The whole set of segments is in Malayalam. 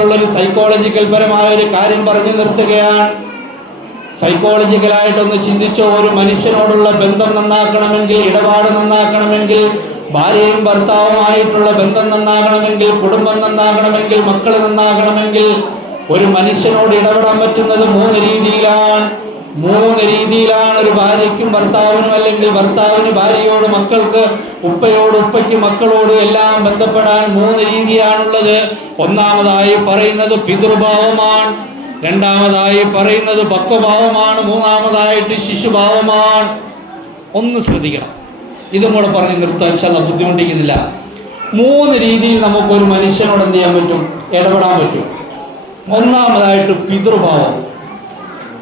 ുള്ളൊരു സൈക്കോളജിക്കൽ പരമായ ഒരു കാര്യം പറഞ്ഞു നിർത്തുകയാണ്. സൈക്കോളജിക്കലായിട്ടൊന്ന് ചിന്തിച്ചോ. ഒരു മനുഷ്യനോടുള്ള ബന്ധം നന്നാക്കണമെങ്കിൽ, ഇടപാട് നന്നാക്കണമെങ്കിൽ, ഭാര്യയും ഭർത്താവുമായിട്ടുള്ള ബന്ധം നന്നാകണമെങ്കിൽ, കുടുംബം നന്നാകണമെങ്കിൽ, മക്കൾ നന്നാകണമെങ്കിൽ ഒരു മനുഷ്യനോട് ഇടപെടാൻ പറ്റുന്നത് മൂന്ന് രീതിയിലാണ്. ഒരു ഭാര്യയ്ക്കും ഭർത്താവിനും, അല്ലെങ്കിൽ ഭർത്താവിന് ഭാര്യയോട്, മക്കൾക്ക് ഉപ്പയോട്, ഉപ്പയ്ക്ക് മക്കളോട് എല്ലാം ബന്ധപ്പെടാൻ മൂന്ന് രീതിയാണുള്ളത്. ഒന്നാമതായി പറയുന്നത് പിതൃഭാവമാണ്, രണ്ടാമതായി പറയുന്നത് പക്വഭാവമാണ്, മൂന്നാമതായിട്ട് ശിശുഭാവമാണ്. ഒന്ന് ശ്രദ്ധിക്കണം, ഇതും കൂടെ പറഞ്ഞ് നിർത്താൻ ഇൻഷാല്ലാഹ് ബുദ്ധിമുട്ടിക്കുന്നില്ല. മൂന്ന് രീതിയിൽ നമുക്കൊരു മനുഷ്യനോട് എന്ത് ചെയ്യാൻ പറ്റും? ഇടപെടാൻ പറ്റും. ഒന്നാമതായിട്ട് പിതൃഭാവം,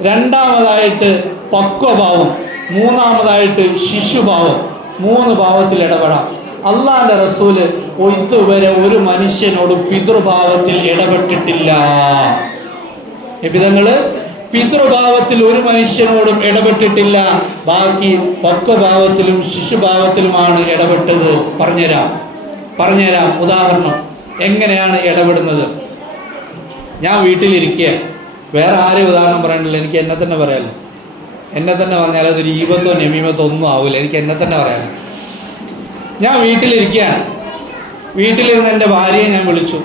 രണ്ടാമതായിട്ട് പക്വഭാവം, മൂന്നാമതായിട്ട് ശിശുഭാവം. മൂന്ന് ഭാവത്തിൽ ഇടപെടാം. അള്ളാന്റെ റസൂല് ഇതുവരെ ഒരു മനുഷ്യനോട് പിതൃഭാവത്തിൽ ഇടപെട്ടിട്ടില്ല. നബിതങ്ങള് പിതൃഭാവത്തിൽ ഒരു മനുഷ്യനോടും ഇടപെട്ടിട്ടില്ല. ബാക്കി പക്വഭാവത്തിലും ശിശുഭാവത്തിലുമാണ് ഇടപെട്ടത്. പറഞ്ഞുതരാം ഉദാഹരണം. എങ്ങനെയാണ് ഇടപെടുന്നത്? ഞാൻ വീട്ടിലിരിക്കുക, വേറെ ആരും ഉദാഹരണം പറയണില്ല, എനിക്ക് എന്നെ തന്നെ പറയാമല്ലോ. എന്നെ തന്നെ പറഞ്ഞാൽ അതൊരു ഈബത്തോ നമീമത്തോ ഒന്നും ആവില്ല, എനിക്ക് എന്നെ തന്നെ പറയാമല്ലോ. ഞാൻ വീട്ടിലിരിക്കുകയാണ്. വീട്ടിലിരുന്ന് എൻ്റെ ഭാര്യയെ ഞാൻ വിളിച്ചു,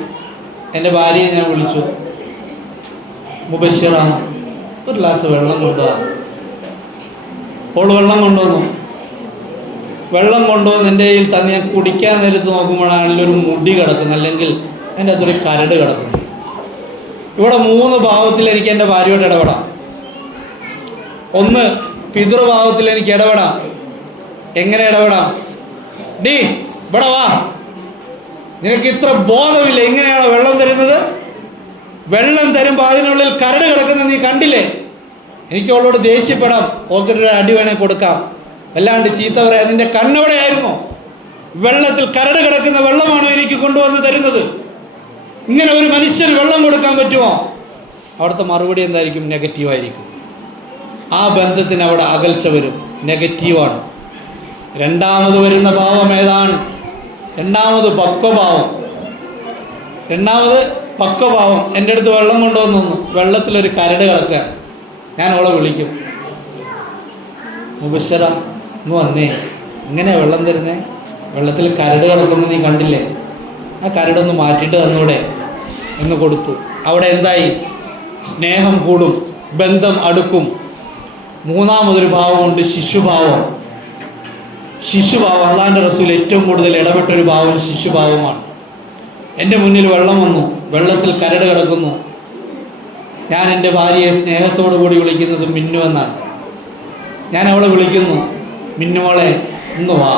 മുബശ്ശിറ ഒരു ഗ്ലാസ് വെള്ളം കൊണ്ടുപോകാ. ഓൾ വെള്ളം കൊണ്ടുവന്ന് എൻ്റെ കയ്യിൽ തന്നെ ഞാൻ കുടിക്കാൻ നേരത്ത് നോക്കുമ്പോഴാണെങ്കിൽ ഒരു മുടി കിടക്കുന്നു, അല്ലെങ്കിൽ എൻ്റെ അകത്തൊരു കരട് കിടക്കുന്നു. ഇവിടെ മൂന്ന് ഭാവത്തിൽ എനിക്ക് എൻ്റെ ഭാര്യയോട് ഇടപെടാം. ഒന്ന്, പിതൃഭാവത്തിൽ എനിക്ക് ഇടപെടാം. എങ്ങനെ ഇടപെടാം? ഡീ ഇവിടെ വാ, നിനക്ക് ഇത്ര ബോധമില്ല, എങ്ങനെയാണോ വെള്ളം തരുന്നത്? വെള്ളം തരുമ്പോൾ അതിനുള്ളിൽ കരട് കിടക്കുന്നത് നീ കണ്ടില്ലേ? എനിക്ക് അവളോട് ദേഷ്യപ്പെടാം, ഓക്കൊരു അടി വേണേ കൊടുക്കാം, അല്ലാണ്ട് ചീത്ത പറയാം. നിന്റെ കണ്ണെവിടെയായിരുന്നോ? വെള്ളത്തിൽ കരട് കിടക്കുന്ന വെള്ളമാണോ എനിക്ക് കൊണ്ടുവന്ന് തരുന്നത്? ഇങ്ങനെ ഒരു മനുഷ്യന് വെള്ളം കൊടുക്കാൻ പറ്റുമോ? അവിടുത്തെ മറുപടി എന്തായിരിക്കും? നെഗറ്റീവായിരിക്കും. ആ ബന്ധത്തിന് അവിടെ അകൽച്ച വരും, നെഗറ്റീവാണ്. രണ്ടാമത് വരുന്ന ഭാവം ഏതാണ്? രണ്ടാമത് പക്വഭാവം. എൻ്റെ അടുത്ത് വെള്ളം കൊണ്ടുവന്നു, വെള്ളത്തിലൊരു കരട് കിടക്കുക. ഞാൻ അവളെ വിളിക്കും, മുബശ്ശിറ ഒന്ന് വന്നേ, ഇങ്ങനെയാണ് വെള്ളം തരുന്നേ, വെള്ളത്തിൽ കരട് കിടക്കുന്നത് നീ കണ്ടില്ലേ? ആ കരടൊന്ന് മാറ്റിയിട്ട് തന്നൂടെ എന്ന് കൊടുത്തു. അവിടെ എന്തായി? സ്നേഹം കൂടും, ബന്ധം അടുക്കും. മൂന്നാമതൊരു ഭാവമുണ്ട്, ശിശുഭാവം. അള്ളാന്റെ റസൂൽ ഏറ്റവും കൂടുതൽ ഇടപെട്ടൊരു ഭാവം ശിശുഭാവമാണ്. എൻ്റെ മുന്നിൽ വെള്ളം വന്നു, വെള്ളത്തിൽ കരട് കിടക്കുന്നു. ഞാൻ എൻ്റെ ഭാര്യയെ സ്നേഹത്തോടു കൂടി വിളിക്കുന്നത് മിന്നു എന്നാണ്. ഞാൻ അവളെ വിളിക്കുന്നു, മിന്നുമോളെ ഒന്ന് വാ,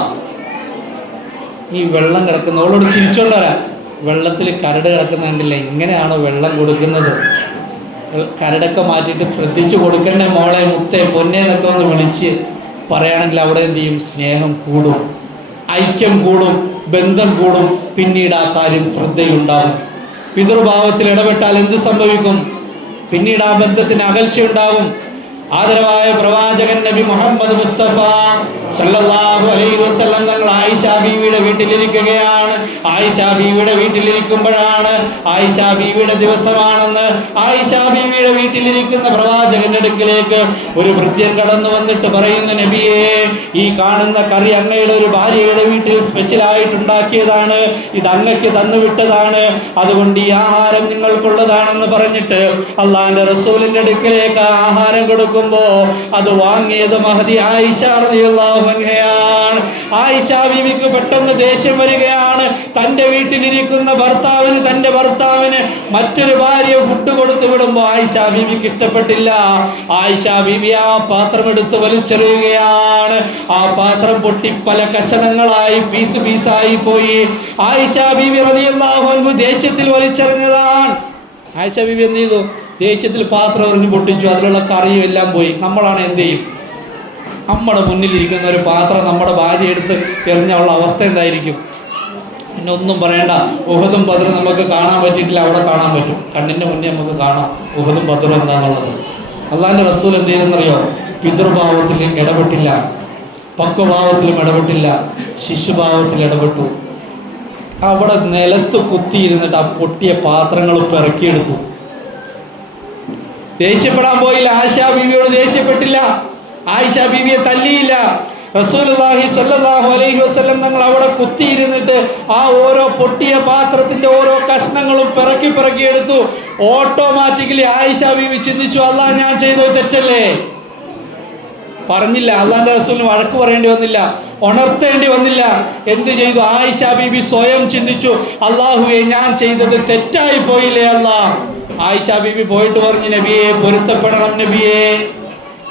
ഈ വെള്ളം കിടക്കുന്ന, അവളോട് ചിരിച്ചോണ്ട് വരാം. വെള്ളത്തിൽ കരട് കിടക്കുന്ന കണ്ടില്ലേ? ഇങ്ങനെയാണോ വെള്ളം കൊടുക്കുന്നത്? കരടൊക്കെ മാറ്റിയിട്ട് ശ്രദ്ധിച്ചു കൊടുക്കണ്ടേ മോളെ, മുത്തേ, പൊന്നെ എന്നൊക്കെ ഒന്ന് വിളിച്ച് പറയുകയാണെങ്കിൽ അവിടെ എന്ത് ചെയ്യും? സ്നേഹം കൂടും, ഐക്യം കൂടും, ബന്ധം കൂടും. പിന്നീട് ആ കാര്യം ശ്രദ്ധയുണ്ടാകും. പിതൃഭാവത്തിൽ ഇടപെട്ടാൽ എന്ത് സംഭവിക്കും? പിന്നീട് ആ ബന്ധത്തിന് അകൽച്ചയുണ്ടാകും. ആദരവായ പ്രവാചകൻ നബി മുഹമ്മദ് മുസ്തഫ സല്ലല്ലാഹു അലൈഹി വസല്ലം തങ്ങൾ ആയിഷ ബീവിയുടെ വീട്ടിലിരിക്കുകയാണ്. ആയിഷ ബീവിയുടെ വീട്ടിലിരിക്കുമ്പോഴാണ്, ആയിഷ ബീവിയുടെ ദിവസമാണെന്ന് ആയിഷ ബീവിയുടെ വീട്ടിലിരിക്കുന്ന പ്രവാചകന്റെ അടുക്കിലേക്ക് ഒരു ഭൃത്യൻ കടന്നു വന്നിട്ട് പറയുന്നു, നബിയേ, ഈ കാണുന്ന കറി അങ്ങയുടെ ഒരു ഭാര്യയുടെ വീട്ടിൽ സ്പെഷ്യലായിട്ടുണ്ടാക്കിയതാണ്, ഇത് അങ്ങയ്ക്ക് തന്നു വിട്ടതാണ്, അതുകൊണ്ട് ഈ ആഹാരം നിങ്ങൾക്കുള്ളതാണെന്ന് പറഞ്ഞിട്ട് അള്ളാന്റെ റസൂലിന്റെ അടുക്കിലേക്ക് ആഹാരം കൊടുക്കും. അത് വാങ്ങിയത് മഹദി ആയിഷ റളിയല്ലാഹു അൻഹയാണ്. ആയിഷ ബീവിക്ക് പെട്ടെന്ന് ദേഷ്യം വരികയാണ്. തൻ്റെ വീട്ടിലിരിക്കുന്ന തൻ്റെ ഭർത്താവിന് മറ്റൊരു ഭാര്യ ഫുഡ് കൊടുത്തു വിടുമ്പോൾ ആയിഷ ബീവിക്ക് ഇഷ്ടപ്പെട്ടില്ല. ആയിഷ ബീവി ആ പാത്രം എടുത്ത് വലിച്ചെറിയുകയാണ്. ആ പാത്രം പൊട്ടി പല കഷണങ്ങളായി, പീസായി പോയി. ആയിഷ ബീവി റളിയല്ലാഹു അൻഹ ദേഷ്യത്തിൽ വലിച്ചെറിഞ്ഞതാണ്. ആയിഷ ബീവി എന്ത് ചെയ്തു? ദേഷ്യത്തിൽ പാത്രം എറിഞ്ഞ് പൊട്ടിച്ചു, അതിലുള്ള കറിയും എല്ലാം പോയി. നമ്മളാണ് എന്ത് ചെയ്യും? നമ്മുടെ മുന്നിലിരിക്കുന്ന ഒരു പാത്രം നമ്മുടെ ഭാര്യ എടുത്ത് എറിഞ്ഞുള്ള അവസ്ഥ എന്തായിരിക്കും? പിന്നെ ഒന്നും പറയണ്ട. ഉഹദും ബദറും നമുക്ക് കാണാൻ പറ്റിയിട്ടില്ല, അവിടെ കാണാൻ പറ്റും. കണ്ണിൻ്റെ മുന്നേ നമുക്ക് കാണാം ഉഹദും ബദറും എന്താണെന്നുള്ളത്. അള്ളാന്റെ റസൂൽ എന്ത് ചെയ്തെന്നറിയോ? പിതൃഭാവത്തിൽ ഇടപെട്ടില്ല, പക്വഭാവത്തിലും ഇടപെട്ടില്ല, ശിശുഭാവത്തിൽ ഇടപെട്ടു. അവിടെ നിലത്ത് കുത്തിയിരുന്നിട്ട് ആ പൊട്ടിയ പാത്രങ്ങൾ പെറുക്കിയെടുത്തു. ദേഷ്യപ്പെടാൻ പോയില്ല. ആയിഷാ ബീവിയോട് ദേഷ്യപ്പെട്ടില്ല. ആയിഷാ ബീവിയെ തല്ലിയില്ല. റസൂലുള്ളാഹി സ്വല്ലല്ലാഹു അലൈഹി വസല്ലം തങ്ങൾ അവിടെ കുത്തിയിരുന്നിട്ട് ആ ഓരോ പൊട്ടിയ പാത്രത്തിന്റെ ഓരോ കഷ്ണങ്ങളും പെറുക്കി എടുത്തു. ഓട്ടോമാറ്റിക്കലി ആയിഷാ ബീവി ചിന്തിച്ചു, അല്ലാഹ് ഞാൻ ചെയ്തത് തെറ്റല്ലേ? പറഞ്ഞില്ല. അള്ളാന്റെ റസൂലിന് വഴക്ക് പറയേണ്ടി വന്നില്ല, ഉണർത്തേണ്ടി വന്നില്ല. എന്ത് ചെയ്തു? ആയിഷാ ബീബി സ്വയം ചിന്തിച്ചു, അള്ളാഹുവേ ഞാൻ ചെയ്തത് തെറ്റായി പോയില്ലേ അല്ലാഹ്. ആയിഷാ ബീബി പോയിട്ട് പറഞ്ഞു, നബിയെ പൊരുത്തപ്പെടണം നബിയെ,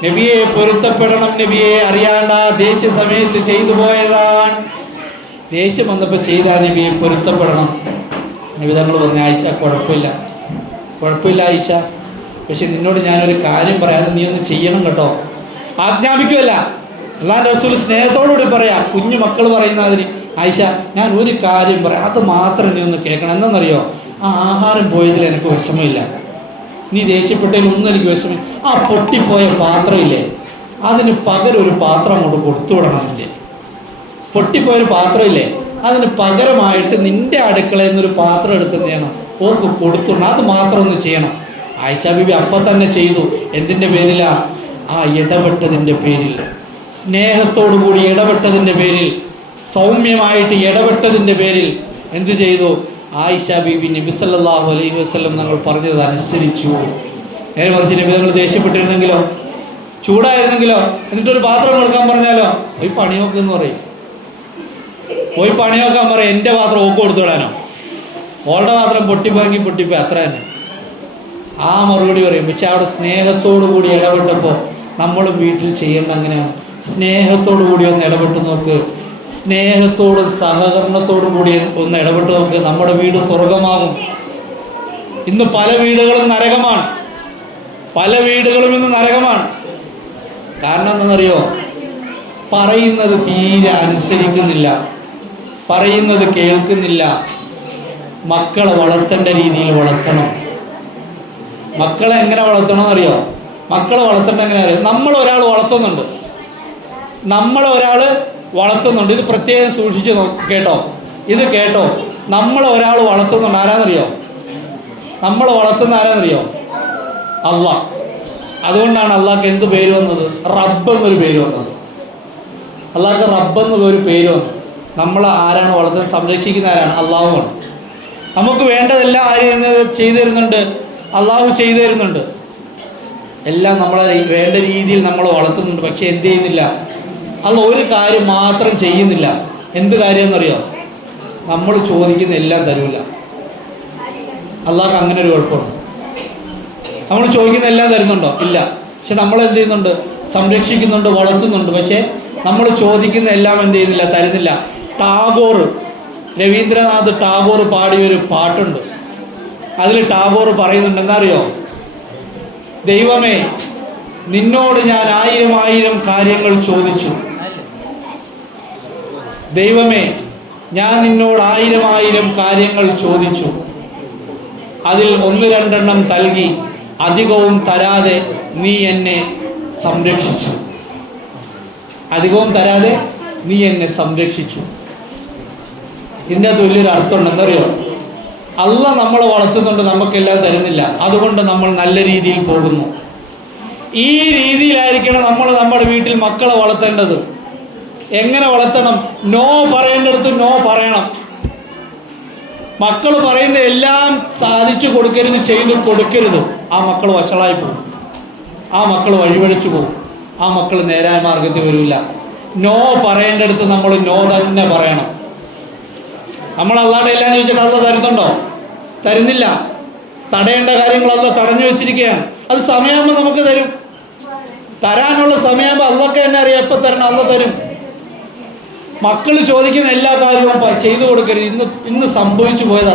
നബിയെ പൊരുത്തപ്പെടണം നബിയെ, അറിയാണ്ട ദേഷ്യ സമയത്ത് ചെയ്തു പോയതാണ്, ദേഷ്യം വന്നപ്പോൾ ചെയ്താ നബിയെ പൊരുത്തപ്പെടണം. നബി തങ്ങൾ പറഞ്ഞു, ആയിഷ കുഴപ്പമില്ല ആയിഷ, പക്ഷെ നിന്നോട് ഞാനൊരു കാര്യം പറയാതെ നീ ഒന്ന് ചെയ്യണം കേട്ടോ. ആജ്ഞാപിക്കുമല്ല, അല്ലാഹുവിന്റെ റസൂൽ സ്നേഹത്തോടുകൂടി പറയാം. കുഞ്ഞു മക്കൾ പറയുന്ന അതിന്, ആയിഷ ഞാൻ ഒരു കാര്യം പറയാം, അത് മാത്രം നീ ഒന്ന് കേൾക്കണം. എന്താണെന്നറിയോ? ആ ആഹാരം പോയതിൽ എനിക്ക് വിഷമമില്ല, നീ ദേഷ്യപ്പെട്ടതിൽ ഒന്നും എനിക്ക് വിഷമം. ആ പൊട്ടിപ്പോയ പാത്രമില്ലേ, അതിന് പകരം ഒരു പാത്രം അങ്ങോട്ട് കൊടുത്തു വിടണം. അതിൻ്റെ പൊട്ടിപ്പോയൊരു പാത്രമില്ലേ, അതിന് പകരമായിട്ട് നിന്റെ അടുക്കളയിൽ നിന്നൊരു പാത്രം എടുത്ത് ചെയ്യണം, ഓക്ക് കൊടുത്തുവിടണം. അത് മാത്രം ഒന്ന് ചെയ്യണം. ആയിഷാ ബീബി അപ്പം തന്നെ ചെയ്തു. എന്തിൻ്റെ പേരിലാണ്? ആ ഇടപെട്ടതിൻ്റെ പേരിൽ, സ്നേഹത്തോടു കൂടി ഇടപെട്ടതിൻ്റെ പേരിൽ, സൗമ്യമായിട്ട് ഇടപെട്ടതിൻ്റെ പേരിൽ എന്തു ചെയ്തു? ആയിഷാ ബീബി നബി സല്ലല്ലാഹു അലൈഹി വസല്ലം തങ്ങൾ പറഞ്ഞത് അനുസരിച്ചു. നേരെ മറിച്ച് നബി തങ്ങൾ ദേഷ്യപ്പെട്ടിരുന്നെങ്കിലോ, ചൂടായിരുന്നെങ്കിലോ, എന്നിട്ടൊരു പാത്രം കൊടുക്കാൻ പറഞ്ഞാലോ, പോയി പണി നോക്കെന്ന് പറയും, പോയി പണി നോക്കാൻ പറയും. എൻ്റെ പാത്രം ഓക്ക് കൊടുത്തു വിടാനോ? ഓളുടെ പാത്രം പൊട്ടിപ്പോയി അത്ര തന്നെ ആ മറുപടി പറയും. പക്ഷെ അവിടെ സ്നേഹത്തോടു കൂടി ഇടപെട്ടപ്പോൾ നമ്മളും വീട്ടിൽ ചെയ്യേണ്ട അങ്ങനെയാണ്. സ്നേഹത്തോടു കൂടി ഒന്ന് ഇടപെട്ട് നോക്ക്, സ്നേഹത്തോടും സഹകരണത്തോടും കൂടി ഒന്ന് ഇടപെട്ട് നോക്ക്, നമ്മുടെ വീട് സ്വർഗമാകും. ഇന്ന് പല വീടുകളും നരകമാണ്, പല വീടുകളും ഇന്ന് നരകമാണ്. കാരണം എന്താണെന്നറിയോ? പറയുന്നത് തീരെ അനുസരിക്കുന്നില്ല, പറയുന്നത് കേൾക്കുന്നില്ല. മക്കളെ വളർത്തേണ്ട രീതിയിൽ വളർത്തണം. മക്കളെ എങ്ങനെ വളർത്തണമെന്നറിയോ? മക്കളെ വളർത്തേണ്ട എങ്ങനെ അറിയാം? നമ്മളൊരാൾ വളർത്തുന്നുണ്ട്. ഇത് പ്രത്യേകം സൂക്ഷിച്ച് കേട്ടോ, ഇത് കേട്ടോ. നമ്മളൊരാൾ വളർത്തുന്നുണ്ട്. ആരാന്നറിയോ? നമ്മൾ വളർത്തുന്ന ആരാന്നറിയോ? അള്ളാഹ്. അതുകൊണ്ടാണ് അള്ളാഹ്ക്ക് എന്ത് പേര് വന്നത്? റബ്ബ് എന്നൊരു പേര് വന്നത്. അള്ളാഹ്ക്ക് റബ്ബ് എന്നൊരു പേര് വന്നു. നമ്മൾ ആരാണ് വളർത്തുന്നത്? സംരക്ഷിക്കുന്ന ആരാണ്? അള്ളാഹുവാണ്. നമുക്ക് വേണ്ടതെല്ലാം ആരും ചെയ്തു തരുന്നുണ്ട്, അള്ളാഹു ചെയ്തു തരുന്നുണ്ട്. എല്ലാം നമ്മളെ വേണ്ട രീതിയിൽ നമ്മൾ വളർത്തുന്നുണ്ട്. പക്ഷെ എന്ത് ചെയ്യുന്നില്ല? അല്ല, ഒരു കാര്യം മാത്രം ചെയ്യുന്നില്ല. എന്ത് കാര്യമെന്നറിയോ? നമ്മൾ ചോദിക്കുന്ന എല്ലാം തരൂല. അള്ളാഹ്ക്ക് അങ്ങനെ ഒരു കുഴപ്പമുണ്ട്. നമ്മൾ ചോദിക്കുന്ന എല്ലാം തരുന്നുണ്ടോ? ഇല്ല. പക്ഷെ നമ്മൾ എന്ത് ചെയ്യുന്നുണ്ട്? സംരക്ഷിക്കുന്നുണ്ട്, വളർത്തുന്നുണ്ട്. പക്ഷേ നമ്മൾ ചോദിക്കുന്ന എല്ലാം എന്ത് ചെയ്യുന്നില്ല? തരുന്നില്ല. രവീന്ദ്രനാഥ് ടാഗോർ പാടിയൊരു പാട്ടുണ്ട്. അതിൽ ടാഗോർ പറയുന്നുണ്ട്, എന്താ അറിയോ? ദൈവമേ, നിന്നോട് ഞാൻ 1000 കാര്യങ്ങൾ ചോദിച്ചു. ദൈവമേ, ഞാൻ നിന്നോട് 1000 കാര്യങ്ങൾ ചോദിച്ചു. അതിൽ 1-2 നൽകി, അധികവും തരാതെ നീ എന്നെ സംരക്ഷിച്ചു. അധികവും തരാതെ നീ എന്നെ സംരക്ഷിച്ചു. ഇതിൻ്റെ അത് വലിയൊരു അർത്ഥമുണ്ട്. എന്തറിയോ? അള്ളാഹ് നമ്മളെ വളർത്തുന്നുണ്ട്, നമുക്കെല്ലാം തരുന്നില്ല. അതുകൊണ്ട് നമ്മൾ നല്ല രീതിയിൽ പോകുന്നു. ഈ രീതിയിലായിരിക്കണം നമ്മൾ നമ്മുടെ വീട്ടിൽ മക്കളെ വളർത്തേണ്ടത്. എങ്ങനെ വളർത്തണം? നോ പറയേണ്ടടുത്ത് നോ പറയണം. മക്കൾ പറയുന്ന എല്ലാം സാധിച്ചു കൊടുക്കരുത്, ചെയ്തു കൊടുക്കരുത്. ആ മക്കൾ വഷളായി പോകും, ആ മക്കൾ വഴിപഴിച്ചു പോകും, ആ മക്കൾ നേരായ മാർഗത്തിൽ വരില്ല. നോ പറയേണ്ടടുത്ത് നമ്മൾ നോ തന്നെ പറയണം. നമ്മൾ അള്ളാഹുടെ എല്ലാം ചോദിച്ചിട്ട് അള്ളാഹ് തരുന്നുണ്ടോ? തരുന്നില്ല. തടയേണ്ട കാര്യങ്ങൾ അള്ളാഹ് തടഞ്ഞു വെച്ചിരിക്കുകയാണ്. അത് സമയമാകുമ്പോൾ നമുക്ക് തരും. തരാനുള്ള സമയമാകുമ്പോൾ അള്ളാഹ്ക്ക് തന്നെ അറിയാം എപ്പോൾ തരണം. അള്ളാഹ് തരും. മക്കൾ ചോദിക്കുന്ന എല്ലാ കാര്യവും ചെയ്തു കൊടുക്കരുത്. ഇന്ന് സംഭവിച്ചു പോയത്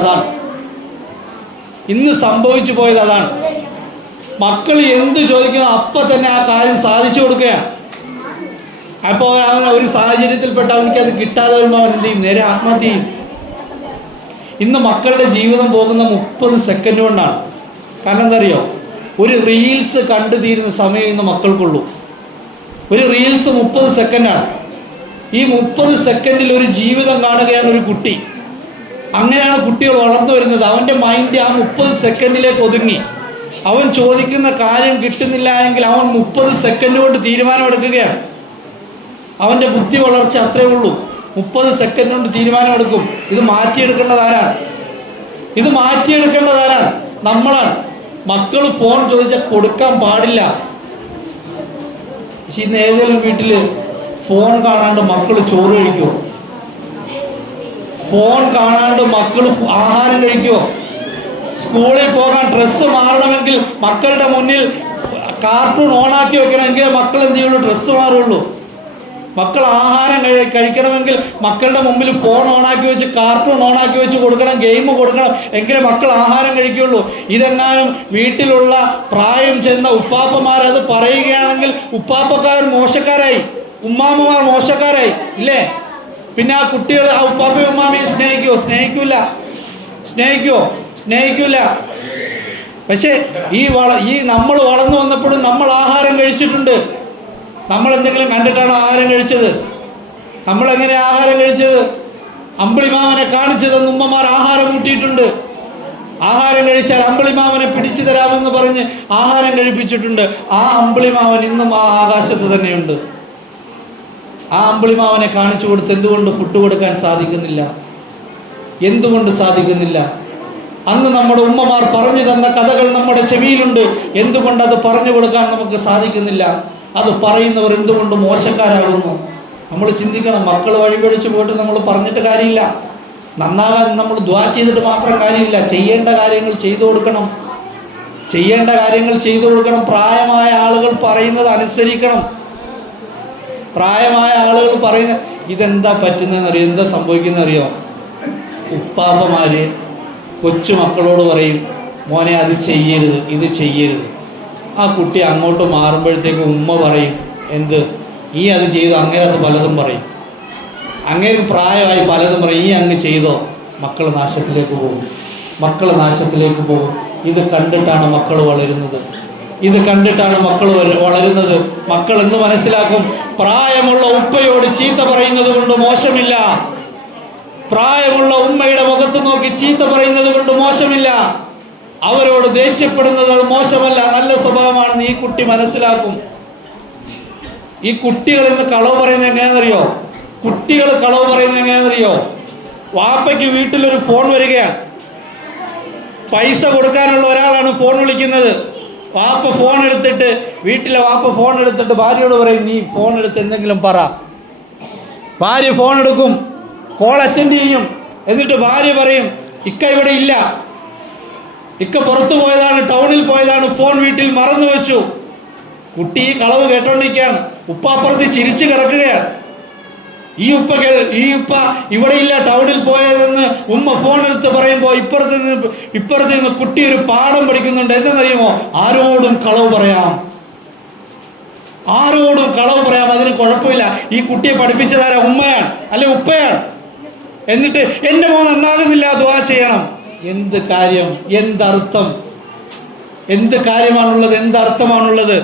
അതാണ്. മക്കൾ എന്ത് ചോദിക്കുന്നു അപ്പം തന്നെ ആ കാര്യം സാധിച്ചു കൊടുക്കുകയാണ്. അപ്പോൾ അവൻ ഒരു സാഹചര്യത്തിൽപ്പെട്ട അവനിക്കത് കിട്ടാതെ വരുമ്പോൾ അവൻ എന്ത് ചെയ്യും? നേരെ ആത്മഹത്യ ചെയ്യും. ഇന്ന് മക്കളുടെ ജീവിതം പോകുന്ന 30 സെക്കൻഡ് കൊണ്ടാണ്. കാരണം എന്താ അറിയോ? ഒരു റീൽസ് കണ്ടു തീരുന്ന സമയം ഇന്ന് മക്കൾക്കുള്ളൂ. ഒരു റീൽസ് 30 സെക്കൻഡാണ്. ഈ 30 സെക്കൻഡിൽ ഒരു ജീവിതം കാണുകയാണ് ഒരു കുട്ടി. അങ്ങനെയാണ് കുട്ടികൾ വളർന്നു വരുന്നത്. അവൻ്റെ മൈൻഡ് ആ 30 സെക്കൻഡിലേക്ക് ഒതുങ്ങി. അവൻ ചോദിക്കുന്ന കാര്യം കിട്ടുന്നില്ല എങ്കിൽ അവൻ 30 സെക്കൻഡ് കൊണ്ട് തീരുമാനമെടുക്കുകയാണ്. അവൻ്റെ ബുദ്ധി വളർച്ച അത്രേ ഉള്ളൂ. 30 സെക്കൻഡ് കൊണ്ട് തീരുമാനമെടുക്കും. ഇത് മാറ്റിയെടുക്കേണ്ടത് ആരാണ്? നമ്മളാണ്. മക്കൾ ഫോൺ ചോദിച്ചാൽ കൊടുക്കാൻ പാടില്ല. പക്ഷെ ഇന്ന് ഏതെങ്കിലും വീട്ടിൽ ഫോൺ കാണാണ്ട് മക്കൾ ചോറ് കഴിക്കുമോ? ഫോൺ കാണാണ്ട് മക്കൾ ആഹാരം കഴിക്കുമോ? സ്കൂളിൽ പോകാൻ ഡ്രസ്സ് മാറണമെങ്കിൽ മക്കളുടെ മുന്നിൽ കാർട്ടൂൺ ഓണാക്കി വെക്കണമെങ്കിൽ മക്കൾ എന്ത് ചെയ്യുള്ളൂ? ഡ്രസ്സ് മാറുള്ളൂ. മക്കൾ ആഹാരം കഴിക്കണമെങ്കിൽ മക്കളുടെ മുമ്പിൽ ഫോൺ ഓണാക്കി വെച്ച് കാർട്ടൂൺ ഓണാക്കി വെച്ച് കൊടുക്കണം, ഗെയിം കൊടുക്കണം, എങ്കിലേ മക്കൾ ആഹാരം കഴിക്കുകയുള്ളൂ. ഇതെങ്ങാനും വീട്ടിലുള്ള പ്രായം ചെന്ന ഉപ്പാപ്പമാരത് പറയുകയാണെങ്കിൽ ഉപ്പാപ്പക്കാർ മോശക്കാരായി, ഉമ്മാമ്മമാർ മോശക്കാരായി ഇല്ലേ? പിന്നെ ആ കുട്ടികൾ ആ ഉപ്പാപ്പയും ഉമ്മാമയെ സ്നേഹിക്കുമോ? പക്ഷേ ഈ നമ്മൾ വളർന്നു വന്നപ്പോഴും നമ്മൾ ആഹാരം കഴിച്ചിട്ടുണ്ട്. നമ്മൾ എന്തെങ്കിലും കണ്ടിട്ടാണ് ആഹാരം കഴിച്ചത്? നമ്മളെങ്ങനെ ആഹാരം കഴിച്ചത്? അമ്പിളിമാമനെ കാണിച്ചു തന്ന ഉമ്മമാർ ആഹാരം കൂട്ടിയിട്ടുണ്ട്. ആഹാരം കഴിച്ചാൽ അമ്പിളിമാമനെ പിടിച്ചു തരാമെന്ന് പറഞ്ഞ് ആഹാരം കഴിപ്പിച്ചിട്ടുണ്ട്. ആ അമ്പിളിമാമൻ ഇന്നും ആ ആകാശത്ത് തന്നെയുണ്ട്. ആ അമ്പിളിമാമനെ കാണിച്ചു കൊടുത്ത് എന്തുകൊണ്ട് ഫുഡ് കൊടുക്കാൻ സാധിക്കുന്നില്ല? അന്ന് നമ്മുടെ ഉമ്മമാർ പറഞ്ഞു തന്ന കഥകൾ നമ്മുടെ ചെവിയിലുണ്ട്. എന്തുകൊണ്ട് അത് പറഞ്ഞു കൊടുക്കാൻ നമുക്ക് സാധിക്കുന്നില്ല? അത് പറയുന്നവർ എന്തുകൊണ്ട് മോശക്കാരാകുന്നു? നമ്മൾ ചിന്തിക്കണം. മക്കൾ വഴിപഴിച്ച് പോയിട്ട് നമ്മൾ പറഞ്ഞിട്ട് കാര്യമില്ല. നന്നാകാൻ നമ്മൾ ദുആ ചെയ്തിട്ട് മാത്രം കാര്യമില്ല. ചെയ്യേണ്ട കാര്യങ്ങൾ ചെയ്തു കൊടുക്കണം. പ്രായമായ ആളുകൾ പറയുന്നത് അനുസരിക്കണം. ഇതെന്താ പറ്റുന്നതെന്നറിയോ? എന്താ സംഭവിക്കുന്നതെന്നറിയോ? ഉപ്പാപ്പമാര് കൊച്ചു മക്കളോട് പറയും, മോനെ അത് ചെയ്യരുത്, ഇത് ചെയ്യരുത്. ആ കുട്ടി അങ്ങോട്ട് മാറുമ്പോഴത്തേക്ക് ഉമ്മ പറയും, എന്ത് ഈ അത് ചെയ്തു, അങ്ങനെ അത് പലതും പറയും. അങ്ങനെ പ്രായമായി പലതും പറയും, ഈ അങ്ങ് ചെയ്തോ. മക്കൾ നാശത്തിലേക്ക് പോകും. ഇത് കണ്ടിട്ടാണ് മക്കൾ വളരുന്നത്. മക്കൾ എന്ന് മനസ്സിലാക്കും, പ്രായമുള്ള ഉപ്പയോട് ചീത്ത പറയുന്നത് കൊണ്ട് മോശമില്ല, പ്രായമുള്ള ഉമ്മയുടെ മുഖത്ത് നോക്കി ചീത്ത പറയുന്നത് കൊണ്ട് മോശമില്ല, അവരോട് ദേഷ്യപ്പെടുന്നത് മോശമല്ല, നല്ല സ്വഭാവമാണെന്ന് ഈ കുട്ടി മനസ്സിലാക്കും. ഈ കുട്ടികൾ ഇന്ന് കളവ് പറയുന്നത് എങ്ങനെയാണെന്നറിയോ? വാപ്പയ്ക്ക് വീട്ടിലൊരു ഫോൺ വരികയാണ്. പൈസ കൊടുക്കാനുള്ള ഒരാളാണ് ഫോൺ വിളിക്കുന്നത്. വീട്ടിലെ വാപ്പ ഫോൺ എടുത്തിട്ട് ഭാര്യയോട് പറയും, നീ ഫോൺ എടുത്ത് എന്തെങ്കിലും പറ. ഭാര്യ ഫോൺ എടുക്കും, കോൾ അറ്റൻഡ് ചെയ്യും. എന്നിട്ട് ഭാര്യ പറയും, ഇക്ക ഇവിടെ ഇല്ല, ഇക്ക പുറത്തു പോയതാണ്, ടൗണിൽ പോയതാണ്, ഫോൺ വീട്ടിൽ മറന്നു വെച്ചു. കുട്ടി ഈ കളവ് കേട്ടോണ്ടിരിക്കുകയാണ്. ഉപ്പ അപ്പുറത്ത് ചിരിച്ചു കിടക്കുകയാണ്. ഈ ഉപ്പ ഇവിടെ ഇല്ല, ടൗണിൽ പോയതെന്ന് ഉമ്മ ഫോൺ എടുത്ത് പറയുമ്പോൾ ഇപ്പുറത്ത് നിന്ന് കുട്ടി ഒരു പാഠം പഠിക്കുന്നുണ്ട്. എന്തെന്നറിയുമോ? ആരോടും കളവ് പറയാം, അതിന് കുഴപ്പമില്ല. ഈ കുട്ടിയെ പഠിപ്പിച്ചതാരാ? ഉമ്മയാണ് അല്ലെ ഉപ്പയാണ്. എന്നിട്ട് എൻ്റെ മോൻ നന്നാകുന്നില്ല, ദുആ ചെയ്യണം. എന്ത് കാര്യം, എന്തർത്ഥം, എന്ത് കാര്യമാണുള്ളത്, എന്തർത്ഥമാണുള്ളത്?